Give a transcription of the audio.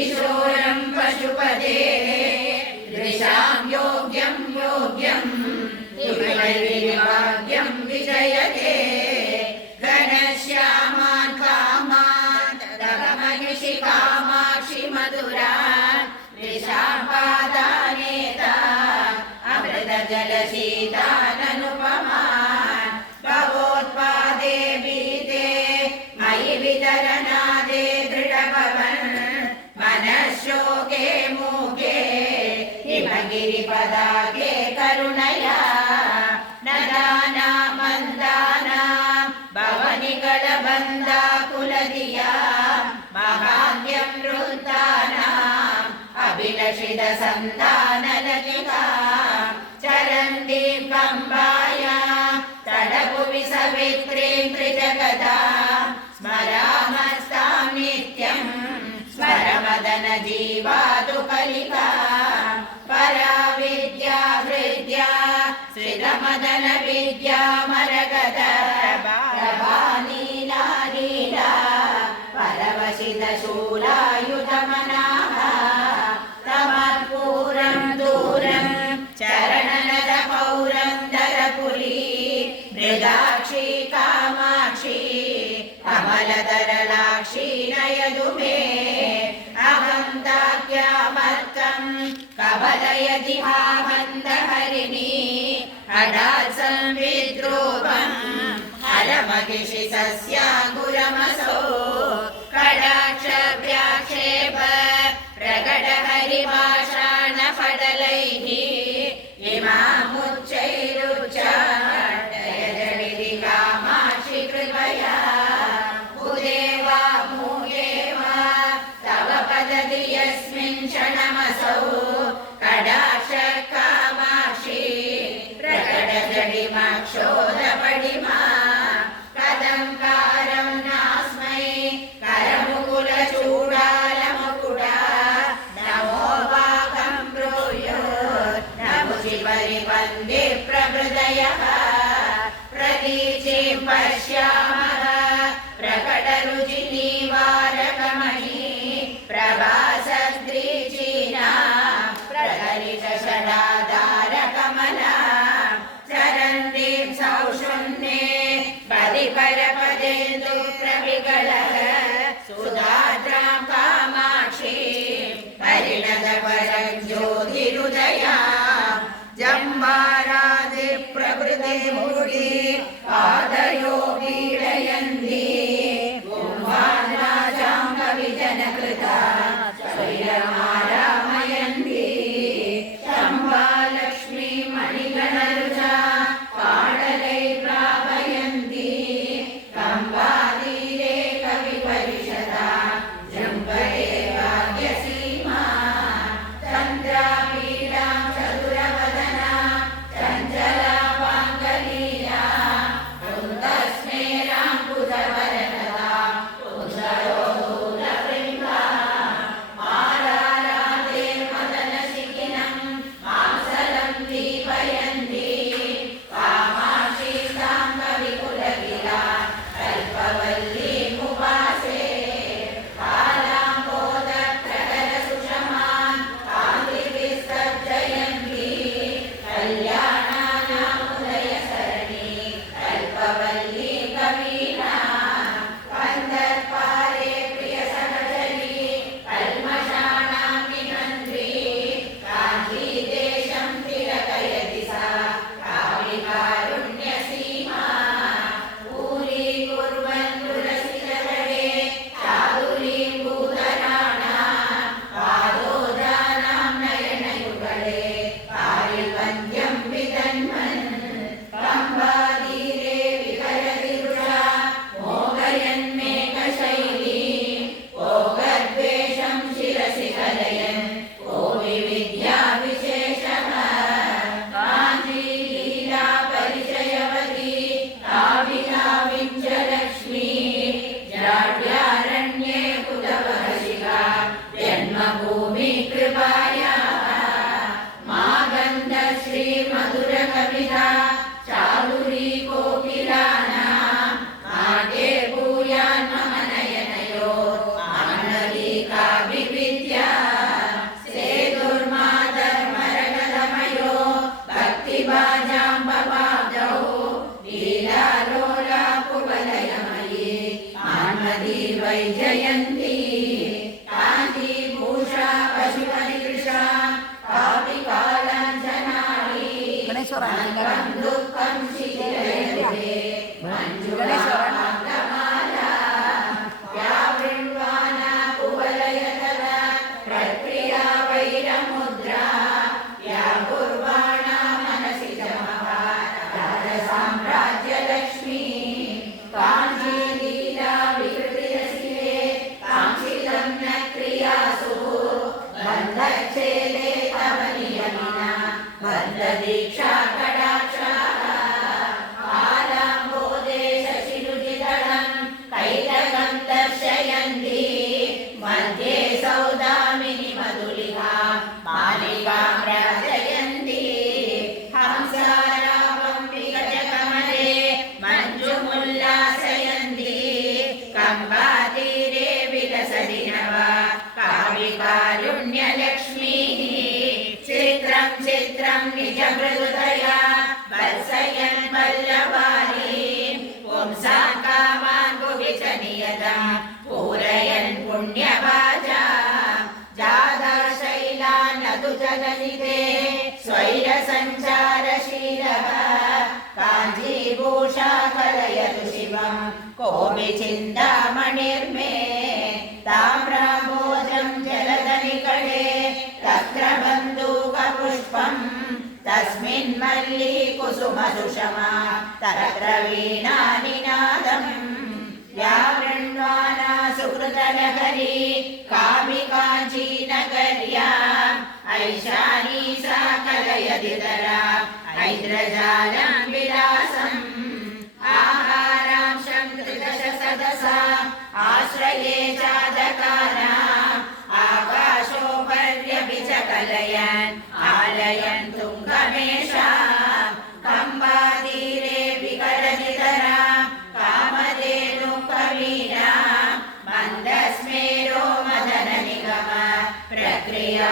किशोरं पशुपतेः दृशां योग्यं योग्यं भाग्यं विजयते घनश्यामान् कामान् तगमहिषि कामाक्षि मधुरा निशापादानेता अमृतजलशीताननुपमान् भवोत्पादे बीते मयि वितरनादे दृढभवन् मनःशोके मूके हिमगिरिपदाके करुणया नदाना मन्दाना भवनिगलबन्धा कुलदिया महान्यं वृन्दानाम् अभिलषितसन्तानलतिका चरन्तीं कम्बाया तडभुवि सवित्रीं त्रिजगदा स्मरामस्तां नित्यं स्मरमदन जीवातु कलिका परा विद्या हृद्या श्रितमदन विद्या मरगद प्रभा नीला लीला परवशित शूलायुधमनाः तमत्पूरं दूरं चरणनद पौरन्दरपुरी मृगाक्षी कामाक्षी कमलदरलाक्षी नयतु मे अहं ताक्यामर्कं कवलयति हामन्दहरिणी हठात् संविद्रूपं हरमहिषि सस्याङ्कुरमसौ कटाक्षव्याक्षेप प्रकटहरिभाषाणपटलैः इमामुच्चैरुच्चाटयजनिधि कामाक्षि कृपया भूदेवा भूयेवा तव पदति यस्मिन् क्षणमसौ कटाक्ष कामाक्षि प्रकटजडिमाक्षोदपडिमा कथं कारं नास्मै करमुकुलचूडालमुकुटा नमो वाकं ब्रूयोत् नमुचि परिवन्दे प्रभृतयः प्रतीचीं पश्यामः प्रकटरुचिनीवारकमणि प्रभासद्रीचीना प्रहरितषडाधारकमला चरन्तीं सौषुम्ने परिपरपदेन्दु प्रविगलः सुधाद्रां कामाक्षी परिणतपरं ज्योतिरुदया जम्बारादि प्रभृति मुरुडी पादयो पीडयन्ति कुम्भाराजाम्बविजनकृता स्वैरमारामयन्ति चम्बालक्ष्मी मणिगणरुचा पाडलै प्रापयन्ति कम्बातीरे कविपरिषदा जम्बरे भाग्यसीमा चन्द्रापीडां चतुरवदना चञ्चला पाङ्गलीला कुन्दस्मेरां दुःखं दुःखं शिथिलयते मञ्जुळामाला या वृण्वाना कुवलयतला प्रक्रिया वैरमुद्रा या कुर्वाणा मनसि च महाराजसाम्राज्यलक्ष्मी काञ्चीलीला विकृतिरसिले काङ्क्षितं न क्रियासु बन्धच्छेदे तव नियमिना बन्धदीक्षा कटाक्षाः आलाम्बोदे शशिरुचिदलं कैटकं दर्शयन्ति मध्ये सौदामिनि मधुलिका मालिकां राजयन्ति हंसारावं विगजकमले मञ्जुमुल्लासयन्ति कम्बातीरे विलसति नवा काव्यकारुण्यलक्ष्मीः चित्रं चित्रं निजमृदुतया वत्सयन् वल्लभारीं पुंसां कामान् भुवि च नियता पूरयन् पुण्यवाचा जादाशैलानदु जलनिधे स्वैरसञ्चारशीलः काञ्चीभूषा कलयतु शिवं कोऽपि चिन्तामणिर्मे ताम्राम्बोजं जलदनिकटे तत्र बन्दूकपुष्पं तस्मिन् मल्लीकुसुमसुषमा तत्र वीणानिनादम् या वृण्वाना सुकृतलहरी कामिकाञ्चीनगर्याम् ऐशानी सा कलयति तरा ऐन्द्रजालं विलासम् आहारांशं कृतशसदसा आश्रये चादकानाम् आकाशोपर्यपि च कलयन् आलयन् तुङ्गमेषाम् कम्बातीरे विकलनितरां कामधेनुकवीनां मन्दस्मेरो मदननिगम प्रक्रिया